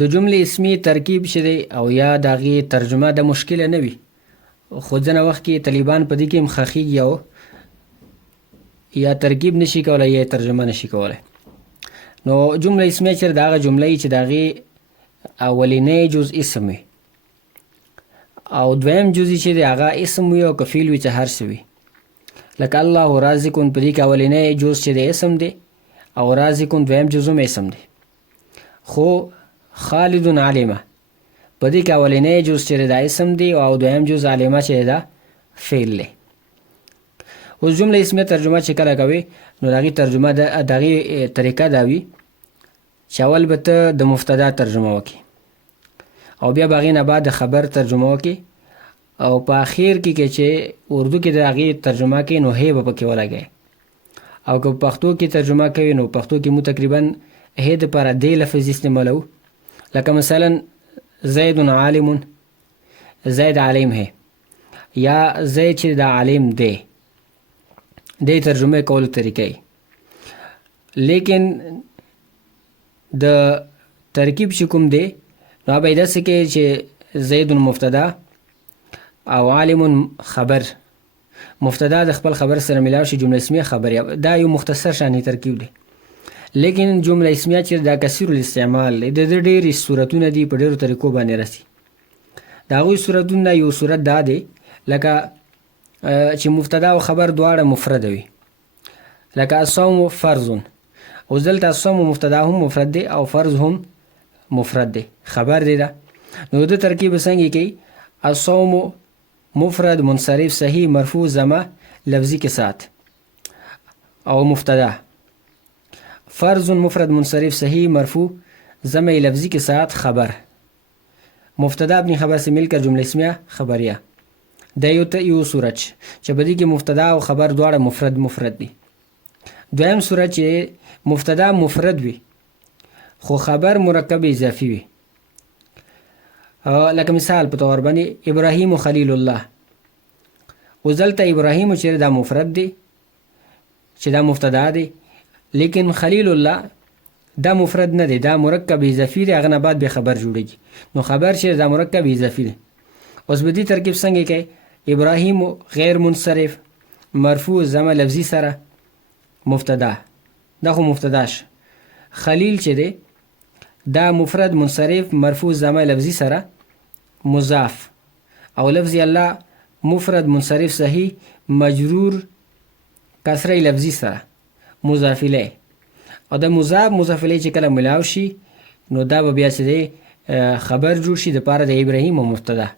د جملې اسمي ترکیب چې دی او یا د هغې ترجمه د مشکله نه وي، خو ځینې وخت کې طالبان په دې کې هم ښخېږي او یا ترکیب نشي کولی یا ترجمه نشي کولی. نو جمله اسمیه چېرې د هغه جمله چې د هغې اولینی جز اسم وي او دویم جز چې د هغه اسم وي او که فعل وي چې هر څه وي. لکه الله رازقون، په دې کې اولینی جز چې د اسم دی او رازقون دویم جز هم اسم دی. خو خالدون علمه، په دې کې اولینی جز چې دا اسم دی او دویم جز علمه چې دا فعل دی. اوس جمله اسمیه ترجمه چې کله کوي نو د هغې ترجمه د هغې طریقه دا وي چې اول به ته د مبتدا ترجمه وکړي او بیا به هغې نه بعد د خبر ترجمه وکړي او په اخر کې چې اردو کې د هغې ترجمه کوي نو هی به پکې ولګوي، او که په پښتو کې ترجمه کوي نو پښتو کې مو تقریبا هی دپاره دی لفظ استعمالو. لکه مثلا زید عالم، زید عالم ہے، یا زید چې دا عالم دی، دی ترجمه کولو طریقه. لیکن د ترکیب چې کوم دی نو هغه به یې داسې کوي چې زید مبتدا او عالم خبر، مبتدا د خپل خبر سره ملاو شي جمله اسمیه خبریه. دا یو مختصر شانی ترکیب دی. لیکن جمله اسمیه چې دا کثیر الاستعمال دی، د ډېرې صورتونه دي، په ډېرو طریقو باندې رسي. د هغوی صورتونه یو صورت دا دی لکه چې مبتدا او خبر دواړه مفرد وي، لکه الصوم فرض. اوس دلته الصوم مبتدا هم مفرد دی او فرض هم مفرد دی، خبر دی دا. نو د ترکیب څنګه کوي؟ الصوم مفرد منصرف صحیح مرفوع ضمه لفظی کے ساتھ او مبتدا، فرض مفرد منصرف صحیح مرفوع ضمه لفظی کے ساتھ خبر، مبتدا اپنی خبر سے مل کر جمله اسمیه خبریه. دا یو صورت چې په دې کې مبتدا او خبر دواړه مفرد دي. دویم صورت چې مبتدا مفرد وي خو خبر مرکب اضافي وي، لکه مثال په طور باندې ابراهیم خلیل الله. اوس دلته ابراهیم چې دا مفرد دی چې دا مبتدا دی، لیکن خلیل الله دا مفرد نه دی، دا مرکب اضافي دی، هغه نه بعد به خبر جوړیږي. نو خبر چې دا مرکب اضافي دی. اوس به دې ترکیب څنګه کوي؟ ابراهیم غیر منصرف مرفوع ضمه لفظي سره مبتدا، دا خو مبتداش. خلیل چې دی دا مفرد منصرف مرفوع ضمه لفظي سره مضاف، او لفظ الله مفرد منصرف صحیح مجرور کسره لفظي سره مضاف الیه. او د مضاف الیه چې کله ملاو شي نو دا به بیا چې دی خبر جوړ شي د پاره د ابراهیم او مبتدا.